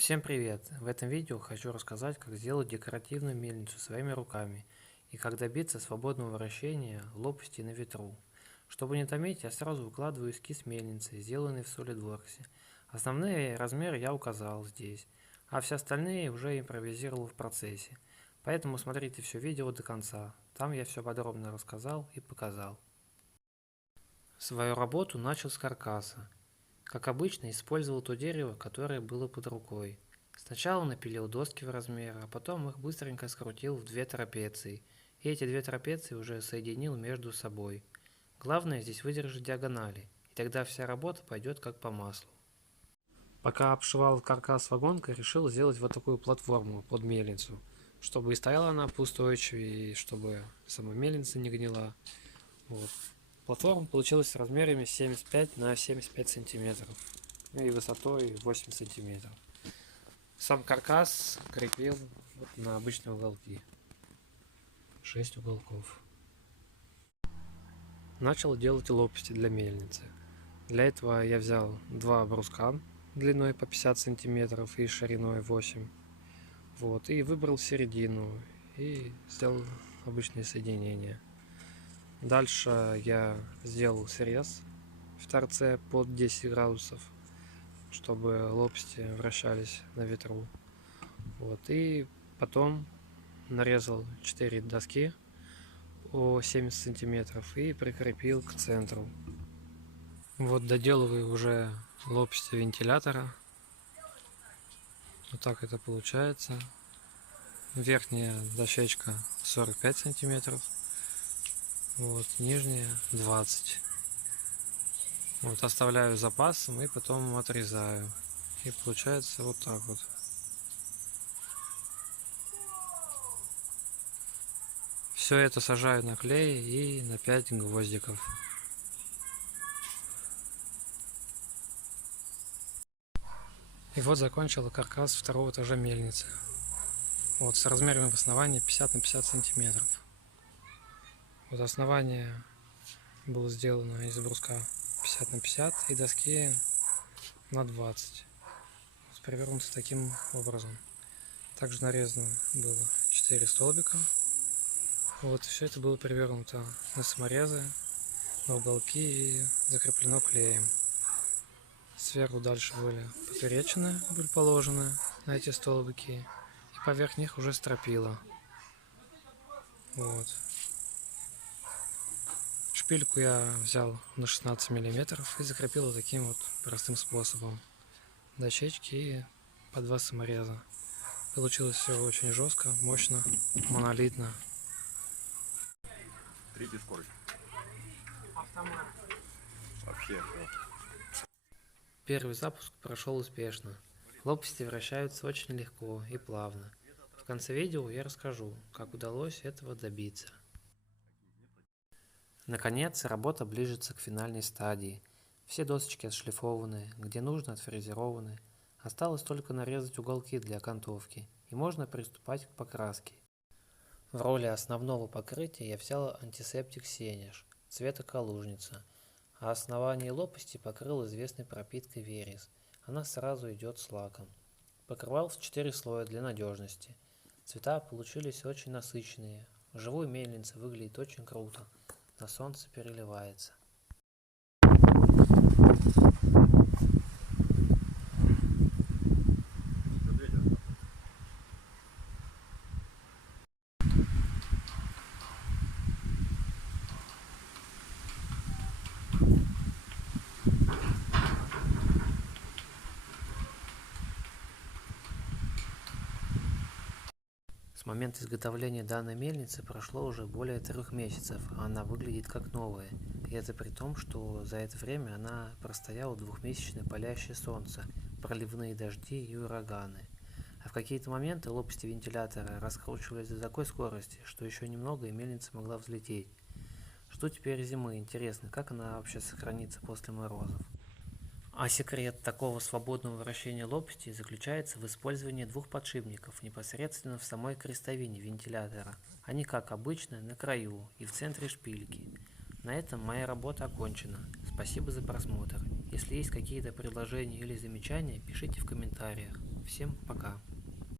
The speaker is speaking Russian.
Всем привет! В этом видео хочу рассказать, как сделать декоративную мельницу своими руками и как добиться свободного вращения лопасти на ветру. Чтобы не томить, я сразу выкладываю эскиз мельницы, сделанный в SolidWorks. Основные размеры я указал здесь, а все остальные уже импровизировал в процессе. Поэтому смотрите все видео до конца, там я все подробно рассказал и показал. Свою работу начал с каркаса. Как обычно, использовал то дерево, которое было под рукой. Сначала напилил доски в размер, а потом их быстренько скрутил в две трапеции, и эти две трапеции уже соединил между собой. Главное здесь выдержать диагонали, и тогда вся работа пойдет как по маслу. Пока обшивал каркас вагонкой, решил сделать вот такую платформу под мельницу, чтобы и стояла она поустойчивее, и чтобы сама мельница не гнила. Вот. Платформа получилась с размерами 75 на 75 сантиметров и высотой 8 сантиметров. Сам каркас крепил вот на обычные уголки. 6 уголков. Начал делать лопасти для мельницы. Для этого я взял два бруска длиной по 50 сантиметров и шириной 8. Вот, и выбрал середину и сделал обычные соединения. Дальше я сделал срез в торце под 10 градусов, чтобы лопасти вращались на ветру. Вот, и потом нарезал 4 доски по 70 сантиметров и прикрепил к центру. Вот доделываю уже лопасти вентилятора. Вот так это получается. Верхняя дощечка 45 сантиметров, вот нижняя 20. Вот оставляю запасом и потом отрезаю, и получается вот так вот. Все это сажаю на клей и на 5 гвоздиков. И вот закончил каркас второго этажа мельницы. Вот с размерами в основании 50 на 50 сантиметров. Вот основание было сделано из бруска 50 на 50 и доски на 20. Вот перевернуто таким образом. Также нарезано было 4 столбика. Вот все это было перевернуто на саморезы, на уголки и закреплено клеем. Сверху дальше были поперечины, были положены на эти столбики, и поверх них уже стропила. Вот. Шпильку я взял на 16 миллиметров и закрепил вот таким вот простым способом. Дощечки и по 2 самореза. Получилось все очень жестко, мощно, монолитно. Третья скорость. Автомат. Вообще. Первый запуск прошел успешно. Лопасти вращаются очень легко и плавно. В конце видео я расскажу, как удалось этого добиться. Наконец, работа ближется к финальной стадии. Все досочки отшлифованы, где нужно отфрезерованы. Осталось только нарезать уголки для окантовки, и можно приступать к покраске. В роли основного покрытия я взял антисептик Сенеж цвета калужница, а основание лопасти покрыл известной пропиткой Верес. Она сразу идет с лаком. Покрывал в 4 слоя для надежности. Цвета получились очень насыщенные. Вживую мельница выглядит очень круто. На солнце переливается. С момента изготовления данной мельницы прошло уже более 3 месяцев, а она выглядит как новая. И это при том, что за это время она простояла двухмесячное палящее солнце, проливные дожди и ураганы. А в какие-то моменты лопасти вентилятора раскручивались до такой скорости, что еще немного и мельница могла взлететь. Жду теперь зимы, интересно, как она вообще сохранится после морозов. А секрет такого свободного вращения лопасти заключается в использовании двух подшипников непосредственно в самой крестовине вентилятора, а не как обычно на краю и в центре шпильки. На этом моя работа окончена. Спасибо за просмотр. Если есть какие-то предложения или замечания, пишите в комментариях. Всем пока.